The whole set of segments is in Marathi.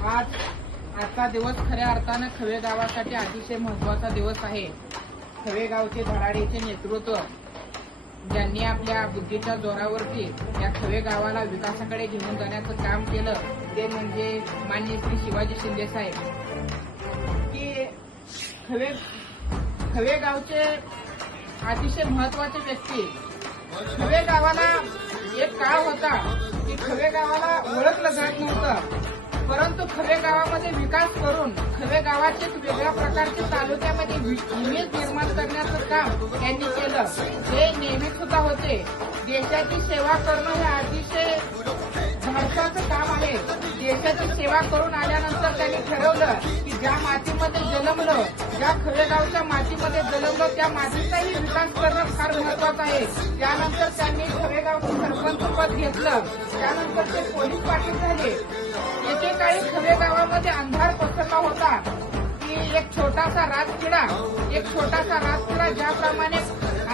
आजचा दिवस खऱ्या अर्थानं खवे गावासाठी अतिशय महत्वाचा दिवस आहे। खवे गावचे धडाडीचे नेतृत्व ज्यांनी आपल्या बुद्धीच्या जोरावरती या खवे गावाला विकासाकडे घेऊन जाण्याचं काम केलं ते म्हणजे माननीय श्री शिवाजी शिंदे साहेब। की खवे गावचे अतिशय महत्वाचे व्यक्ती। खवे गावाला एक काळ होता की खवे गावाला ओळखलं जात नव्हतं, परंतु खवे गावामध्ये विकास करून खवे गावाचे वेगळ्या प्रकारचे तालुक्यामध्ये इमेज निर्माण करण्याचं काम यांनी केलं। हे नेहमी सुद्धा होते। देशाची सेवा करणं हे अतिशय महत्वाचं काम आहे। देशाची सेवा करून आल्यानंतर त्यांनी ठरवलं की ज्या मातीमध्ये जन्मलं, ज्या खवेगावच्या मातीमध्ये जन्मलं त्या मातीचाही विकास करणं फार महत्वाचं आहे। त्यानंतर त्यांनी खवेगावचं सरपंच पद घेतलं, त्यानंतर ते पोलीस पाटील झाले। एकेकाळी खवे गावामध्ये अंधार पसरला होता की एक छोटासा रातकिडा ज्याप्रमाणे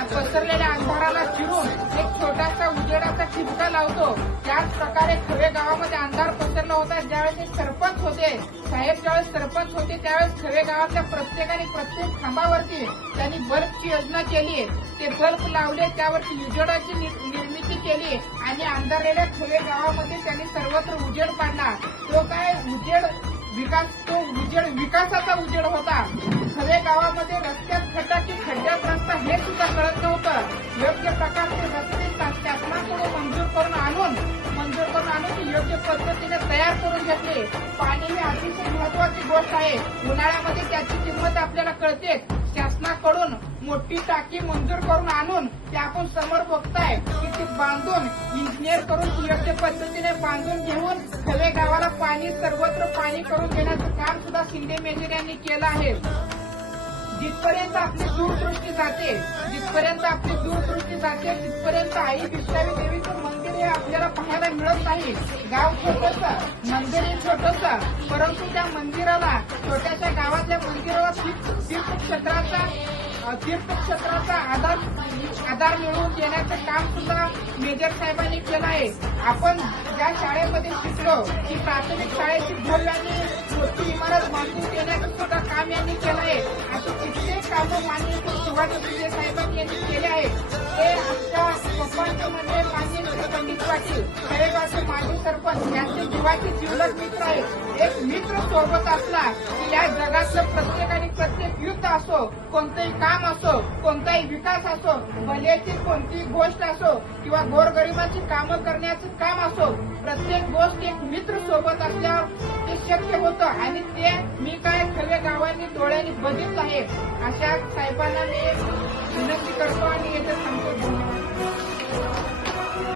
पसरलेल्या अंधाराला चिरून एक छोटासा उजेडाचा ठिपका लावतो, त्याच प्रकारे खवे गावामध्ये अंधार पसरला होता। ज्यावेळेस सरपंच होते साहेब, ज्यावेळेस सरपंच होते त्यावेळेस खवे गावातल्या प्रत्येक खांबावरती त्यांनी बल्बची योजना केली। ते बल्ब लावले, त्यावरती उजेडाची निर्मिती केली आणि अंधारलेल्या खवे गावामध्ये त्यांनी सर्वत्र उजेड पाडला। तो काय उजेड विकासाचा उजेड होता। खवे गावामध्ये रस्त्यात खड्डा की खड्ड्यात रस्ता हे सुद्धा कळत नव्हतं। योग्य प्रकारचे रस्ते शासनाकडे मंजूर करून आणून योग्य पद्धतीने तयार करून घेतले। पाणी ही अतिशय महत्वाची गोष्ट आहे। उन्हाळ्यामध्ये त्याची किंमत आपल्याला कळते। शासनाकडून मोठी टाकी मंजूर करून आणून ते आपण समोर बघताय की ती बांधून इंजिनियर करून योग्य पद्धतीने बांधून घेऊन खवे गावाला पाणी सर्वत्र पाणी करून देण्याचं काम सुद्धा शिंदे मेजर यांनी केलं आहे। जिथपर्यंत आपली दूरदृष्टी जाते तिथपर्यंत आई विष्णावी देवीचं मंदिर हे आपल्याला पाहायला मिळत नाही। गाव छोटंसं, मंदिर छोटंसं, परंतु त्या मंदिराला, छोट्याशा गावातल्या मंदिराला तीर्थक्षेत्राचा आधार मिळवून देण्याचं काम सुद्धा मेजर साहेबांनी केलं आहे। आपण ज्या शाळेमध्ये शिकलो की प्राथमिक शाळेची भव्य आणि मोठी इमारत बांधून देण्याचं सुद्धा काम यांनी केलं आहे। असे कित्येक कामं माननीय शिवाजी शिंदे साहेबांनी यांनी केले आहेत। ते आमच्या पप्पांचं म्हणजे माननीय पंडित पाटील खवेगावचे माजी सरपंच यांचे जीवाचे जिवलग मित्र आहेत। एक मित्र सोबत असला की या जगातलं प्रत्येक युद्ध असो, कोणतंही काम असो, कोणताही विकास असो, भल्याची कोणतीही गोष्ट असो किंवा गोरगरिबांची कामं करण्याचं काम असो, प्रत्येक गोष्ट एक मित्र सोबत असल्यावर ते शक्य होतं आणि ते मी काय खवे गावांनी डोळ्यांनी बघितलं आहे। अशा साहेबांना मी विनंती करतो आणि